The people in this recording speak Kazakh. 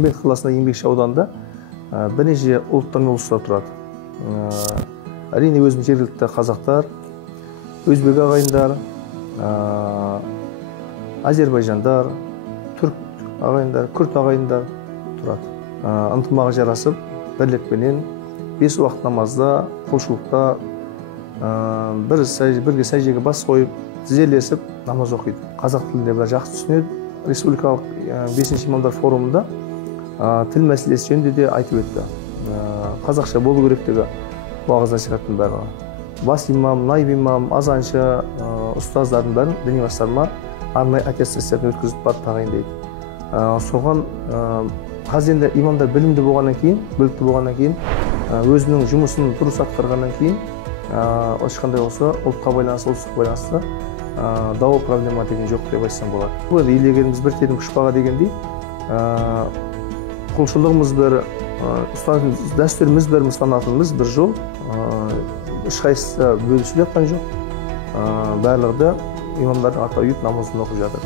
Шымкент қаласында Еңбекші ауданында бірнеше ұлттар мен ұлыстар тұрады. Әрине өзім жергілікті қазақтар, өзбек ағайындар, азербайжандар, түрк ағайындар, күрд ағайындар тұрады. Ынтымағы жарасып, бірлікпенен 5 уақыт намазда, құлшылықта бірге сәждеге бас қойып, тізелесіп намаз оқиды. Қазақ тілінде бәрі жақсы түсінеді. Республикалық 5-ші имамдар форумында тіл мәселесі жөнінде де айтып өтті. Қазақша болу керектігі уағыз насихаттың барлығы. Бас имам, наиб имам, азаншы, ұстаздардың бәрін діни басқарма арнайы аттестациядан өткізіп барып тағайындайды. Соған қазір енді имамдар білімді болғаннан кейін, өзінің жұмысын дұрыс атқарғаннан кейін, ешқандай болса ұлтқа байланысты, ұлыстыққа байланысты дау проблематикасы жоқ деп айтсам болады. Бұл илегеніміз бір тедім пұшпаға дегендей, құлшылығымыз бір, дәстүріміз бір, ұстанатынымыз бір жол, ешқайсысы бөлісіп жатқан жоқ. Барлығы да имамдардың ата үйіп намазын оқып жатыр.